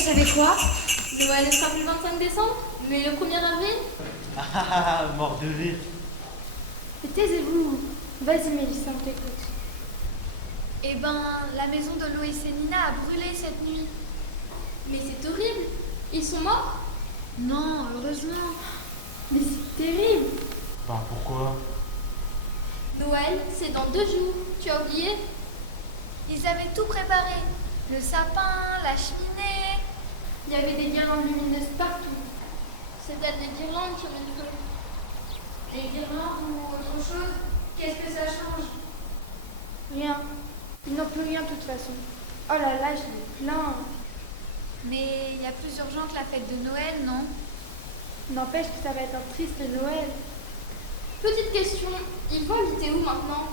vous savez quoi? Noël ne sera plus le 25 décembre, mais le 1er avril. Ah, mort de rire. Mais taisez-vous. Vas-y, Mélissa, on t'écoute. Eh ben, la maison de Loïs et Nina a brûlé cette nuit. Mais c'est horrible. Ils sont morts? Non, heureusement. Mais c'est terrible. Bah pourquoi? Noël, c'est dans 2 jours. Tu as oublié? Ils avaient tout préparé. Le sapin, la cheminée. Il y avait des guirlandes lumineuses partout. C'est peut-être des guirlandes qui ont mis le feu. Des guirlandes ou autre chose? Qu'est-ce que ça change? Rien. Ils n'ont plus rien de toute façon. Oh là là, je l'ai plein. Mais il y a plus urgent que la fête de Noël, non? N'empêche que ça va être un triste Noël. Petite question, ils vont habiter où maintenant?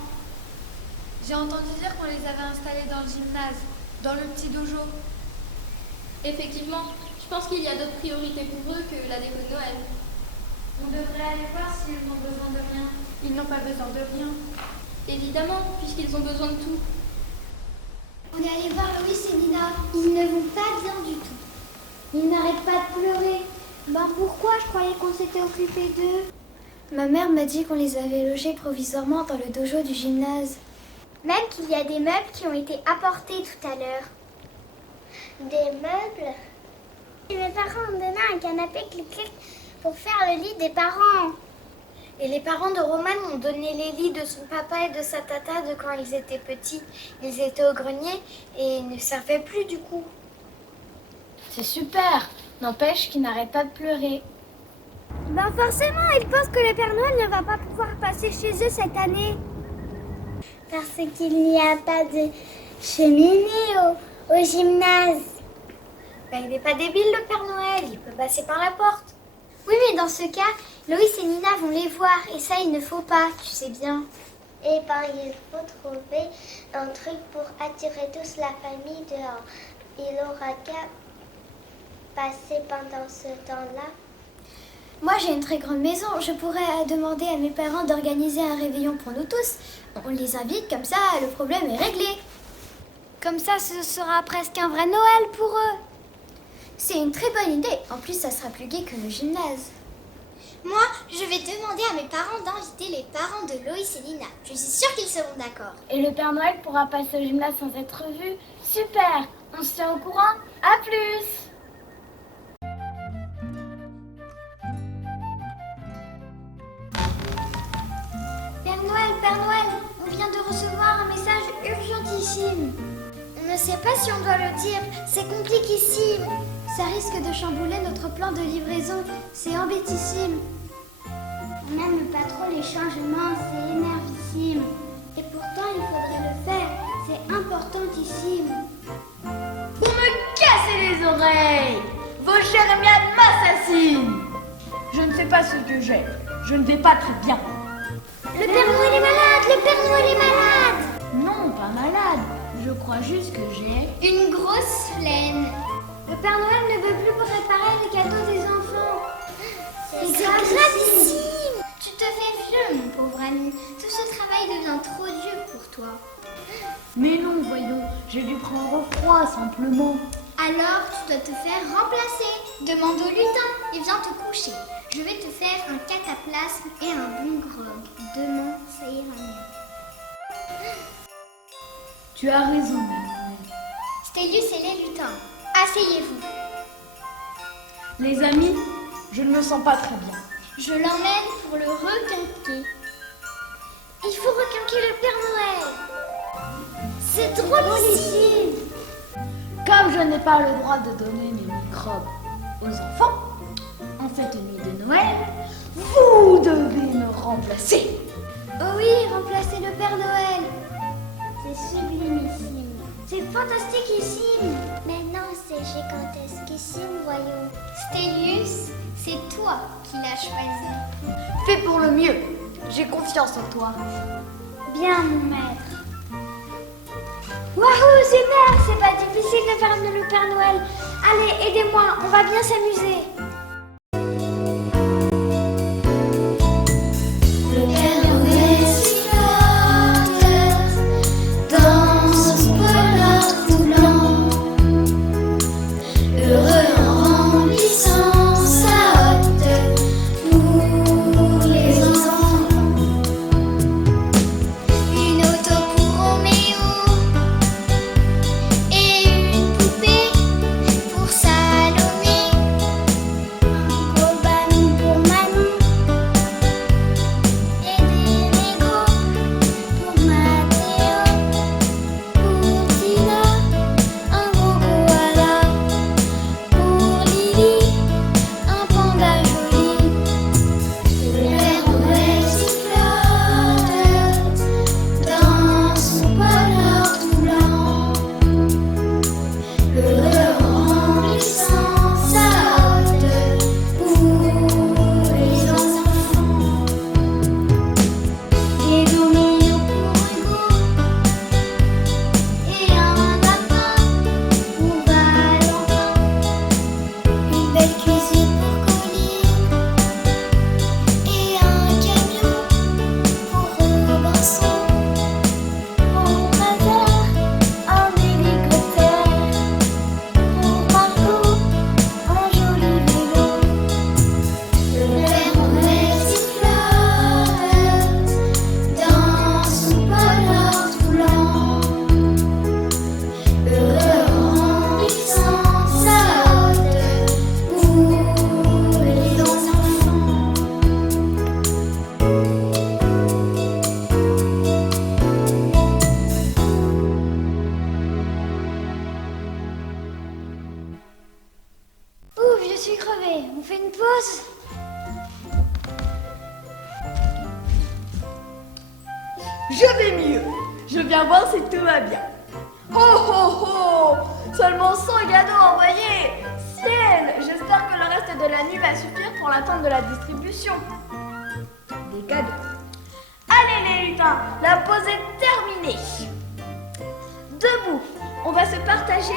J'ai entendu dire qu'on les avait installés dans le gymnase, dans le petit dojo. Effectivement, je pense qu'il y a d'autres priorités pour eux que la déco de Noël. On devrait aller voir s'ils ont besoin de rien. Ils n'ont pas besoin de rien. Évidemment, puisqu'ils ont besoin de tout. On est allé voir Loïs et Nina. Ils ne vont pas bien du tout. Ils n'arrêtent pas de pleurer. Ben pourquoi? Je croyais qu'on s'était occupé d'eux. Ma mère m'a dit qu'on les avait logés provisoirement dans le dojo du gymnase. Même qu'il y a des meubles qui ont été apportés tout à l'heure. Des meubles? Et mes parents ont donné un canapé clic-clic pour faire le lit des parents. Et les parents de Roman m'ont donné les lits de son papa et de sa tata de quand ils étaient petits. Ils étaient au grenier et ils ne servaient plus du coup. C'est super. N'empêche qu'ils n'arrêtent pas de pleurer. Ben forcément, ils pensent que le Père Noël ne va pas pouvoir passer chez eux cette année. Parce qu'il n'y a pas de cheminée au gymnase. Ben, il n'est pas débile le Père Noël, il peut passer par la porte. Oui, mais dans ce cas, Loïs et Nina vont les voir et ça, il ne faut pas, tu sais bien. Eh ben, il faut trouver un truc pour attirer tous la famille dehors. Il aura qu'à passer pendant ce temps-là. Moi, j'ai une très grande maison. Je pourrais demander à mes parents d'organiser un réveillon pour nous tous. On les invite, comme ça, le problème est réglé. Comme ça, ce sera presque un vrai Noël pour eux. C'est une très bonne idée. En plus, ça sera plus gai que le gymnase. Moi, je vais demander à mes parents d'inviter les parents de Loïs et Nina. Je suis sûre qu'ils seront d'accord. Et le Père Noël pourra passer au gymnase sans être vu. Super. On se tient au courant. À plus. Père Noël, on vient de recevoir un message urgentissime. On ne sait pas si on doit le dire, c'est compliquissime. Ça risque de chambouler notre plan de livraison, c'est embêtissime. On n'aime pas trop les changements, c'est énervissime. Et pourtant, il faudrait le faire, c'est importantissime. Vous me cassez les oreilles. Vos chers miades m'assassinent. Je ne sais pas ce que j'ai. Je ne vais pas très bien. Le Père Noël est malade, le Père Noël est malade. Non, pas malade. Je crois juste que j'ai... Une grosse flemme. Le Père Noël ne veut plus préparer les cadeaux des enfants. C'est gravissime. Tu te fais vieux, mon pauvre ami. Tout ce travail devient trop dur pour toi. Mais non, voyons, j'ai dû prendre froid simplement. Alors, tu dois te faire remplacer. Demande au lutin et viens te coucher. Je vais te faire un cataplasme et un bon grog. Demain, ça ira mieux. Tu as raison, Mère. Stélius et les lutins, asseyez-vous. Les amis, je ne me sens pas très bien. Je l'emmène pour le requinquer. Il faut requinquer le Père Noël. C'est drôlissime. Comme je n'ai pas le droit de donner mes microbes aux enfants, en cette nuit de Noël, vous devez me remplacer. Oh oui, remplacer le Père Noël. C'est sublimissime. C'est fantastiquissime. Mais non, c'est gigantesquissime, voyons. Stélius, c'est toi qui l'as choisi. Fais pour le mieux. J'ai confiance en toi. Bien, mon maître. Wouhou, super. C'est pas difficile de faire le Père Noël. Allez, aidez-moi, on va bien s'amuser. Dans son polar tout blanc, Je viens voir si tout va bien. Oh oh oh! Seulement 100 cadeaux envoyés! Ciel! J'espère que le reste de la nuit va suffire pour l'attente de la distribution. Des cadeaux. Allez les lutins, la pause est terminée. Debout, on va se partager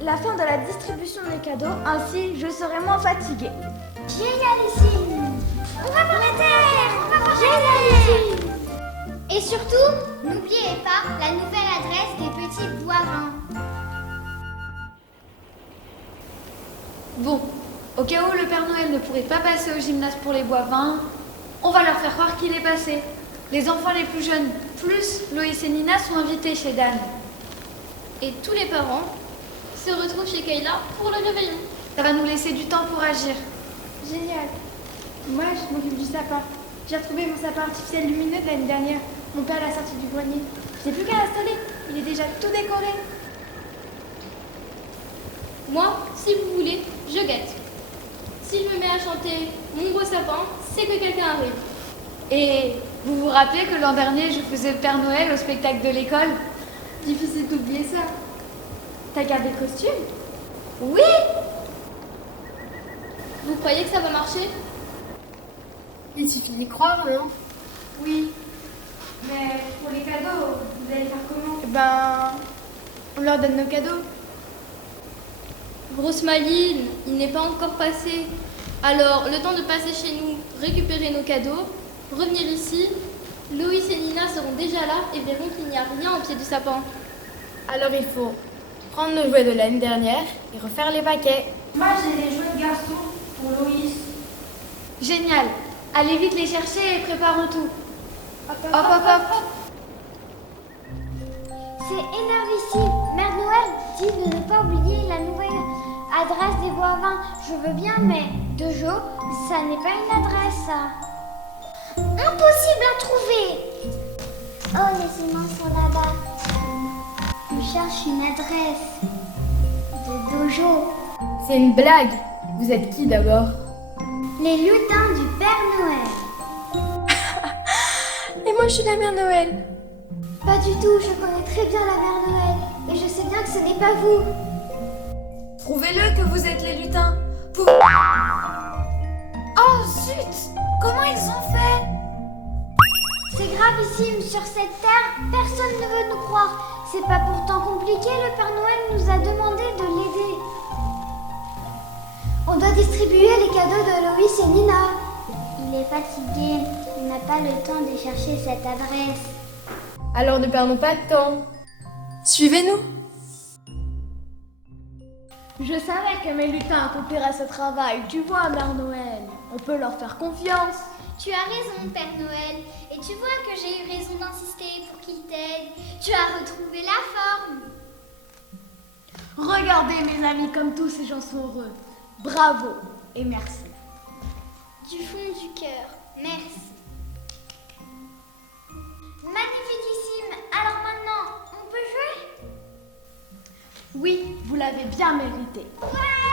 la fin de la distribution des cadeaux, ainsi je serai moins fatiguée. Génialissime! On va voir la terre! On va voir Génialissime! Et surtout, n'oubliez pas la nouvelle adresse des petits Boivins. Bon, au cas où le Père Noël ne pourrait pas passer au gymnase pour les Boivins, on va leur faire croire qu'il est passé. Les enfants les plus jeunes, plus Loïs et Nina, sont invités chez Dan. Et tous les parents se retrouvent chez Kayla pour le réveillon. Ça va nous laisser du temps pour agir. Génial. Moi, je m'occupe du sapin. J'ai retrouvé mon sapin artificiel lumineux de l'année dernière. Mon père l'a sorti du grenier. Je n'ai plus qu'à l'installer. Il est déjà tout décoré. Moi, si vous voulez, je guette. Si je me mets à chanter mon beau sapin, c'est que quelqu'un arrive. Et vous vous rappelez que l'an dernier, je faisais le Père Noël au spectacle de l'école? Difficile d'oublier ça. T'as gardé le costume? Oui! Vous croyez que ça va marcher? Il suffit d'y croire, non? Oui. Mais pour les cadeaux, vous allez faire comment? Ben, on leur donne nos cadeaux. Grosse maline, il n'est pas encore passé. Alors, le temps de passer chez nous, récupérer nos cadeaux, revenir ici, Loïs et Nina seront déjà là et verront qu'il n'y a rien au pied du sapin. Alors il faut prendre nos jouets de l'année dernière et refaire les paquets. Moi, j'ai les jouets de garçon pour Loïs. Génial! Allez vite les chercher et préparons tout. Hop, Hop, hop, hop! C'est énormissime. Mère Noël dit de ne pas oublier la nouvelle adresse des Boivins. Je veux bien, mais de Jo, ça n'est pas une adresse, ça. Impossible à trouver. Oh, les humains sont là-bas. Je cherche une adresse de Dojo. C'est une blague. Vous êtes qui d'abord? Les lutins du Père Noël. Et moi, je suis la mère Noël. Pas du tout, je connais très bien la Mère Noël. Et je sais bien que ce n'est pas vous. Prouvez-le que vous êtes les lutins. Oh zut! Comment ils ont fait? C'est gravissime, sur cette terre, personne ne veut nous croire. C'est pas pourtant compliqué, le Père Noël nous a demandé de l'aider. On doit distribuer les cadeaux de Loïs et Nina. Il est fatigué, il n'a pas le temps de chercher cette adresse. Alors ne perdons pas de temps. Suivez-nous. Je savais que mes lutins accompliraient ce travail. Tu vois, Mère Noël, on peut leur faire confiance. Tu as raison, Père Noël. Et tu vois que j'ai eu raison d'insister pour qu'il t'aide. Tu as retrouvé la forme. Regardez, mes amis, comme tous ces gens sont heureux. Bravo et merci. Du fond du cœur, merci. Magnifiquissime. Alors maintenant, on peut jouer? Oui, vous l'avez bien mérité. Ouais!